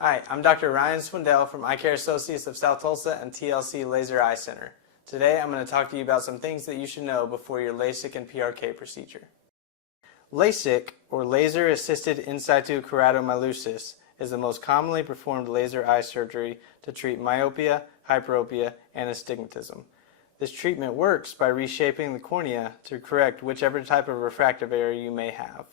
Hi, I'm Dr. Ryan Swindell from Eye Care Associates of South Tulsa and TLC Laser Eye Center. Today I'm going to talk to you about some things that you should know before your LASIK and PRK procedure. LASIK, or Laser Assisted In Situ Keratomylosis, is the most commonly performed laser eye surgery to treat myopia, hyperopia, and astigmatism. This treatment works by reshaping the cornea to correct whichever type of refractive error you may have.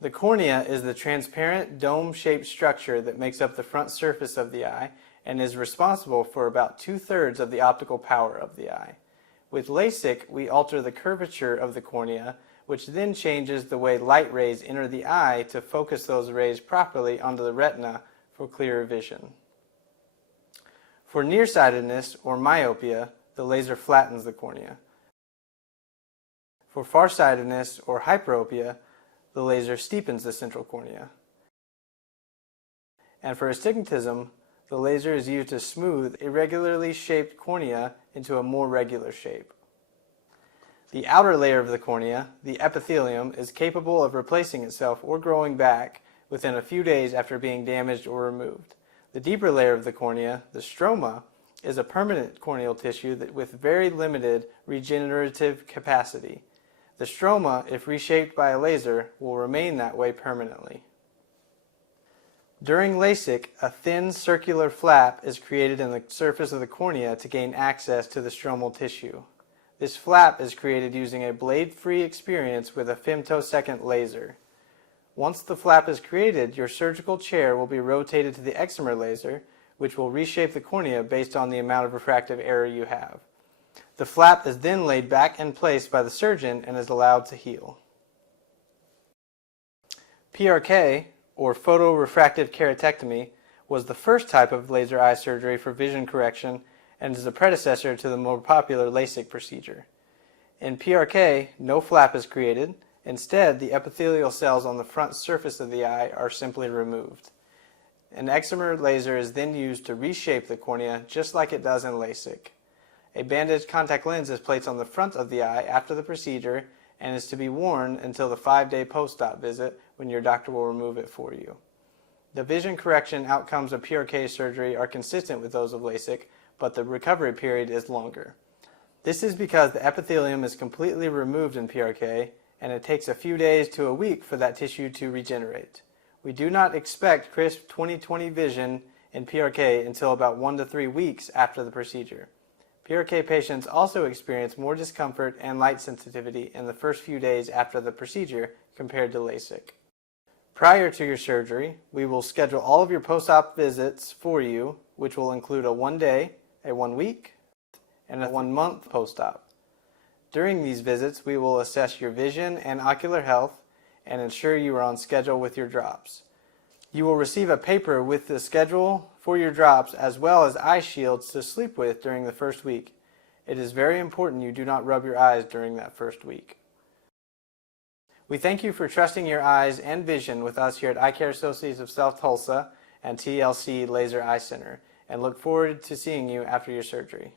The cornea is the transparent dome-shaped structure that makes up the front surface of the eye and is responsible for about 2/3 of the optical power of the eye. With LASIK, we alter the curvature of the cornea, which then changes the way light rays enter the eye to focus those rays properly onto the retina for clearer vision. For nearsightedness or myopia, the laser flattens the cornea. For farsightedness or hyperopia, the laser steepens the central cornea. And for astigmatism, the laser is used to smooth irregularly shaped cornea into a more regular shape. The outer layer of the cornea, the epithelium, is capable of replacing itself or growing back within a few days after being damaged or removed. The deeper layer of the cornea, the stroma, is a permanent corneal tissue with very limited regenerative capacity. The stroma, if reshaped by a laser, will remain that way permanently. During LASIK, a thin circular flap is created in the surface of the cornea to gain access to the stromal tissue. This flap is created using a blade-free experience with a femtosecond laser. Once the flap is created, your surgical chair will be rotated to the excimer laser, which will reshape the cornea based on the amount of refractive error you have. The flap is then laid back in place by the surgeon and is allowed to heal. PRK, or photorefractive keratectomy, was the first type of laser eye surgery for vision correction and is a predecessor to the more popular LASIK procedure. In PRK, no flap is created. Instead, the epithelial cells on the front surface of the eye are simply removed. An excimer laser is then used to reshape the cornea just like it does in LASIK. A bandaged contact lens is placed on the front of the eye after the procedure and is to be worn until the 5-day post-op visit when your doctor will remove it for you. The vision correction outcomes of PRK surgery are consistent with those of LASIK, but the recovery period is longer. This is because the epithelium is completely removed in PRK and it takes a few days to a week for that tissue to regenerate. We do not expect crisp 20/20 vision in PRK until about 1 to 3 weeks after the procedure. PRK patients also experience more discomfort and light sensitivity in the first few days after the procedure compared to LASIK. Prior to your surgery, we will schedule all of your post-op visits for you, which will include a 1-day, a 1-week, and a 1-month post-op. During these visits, we will assess your vision and ocular health and ensure you are on schedule with your drops. You will receive a paper with the schedule for your drops as well as eye shields to sleep with during the first week. It is very important you do not rub your eyes during that first week. We thank you for trusting your eyes and vision with us here at Eye Care Associates of South Tulsa and TLC Laser Eye Center, and look forward to seeing you after your surgery.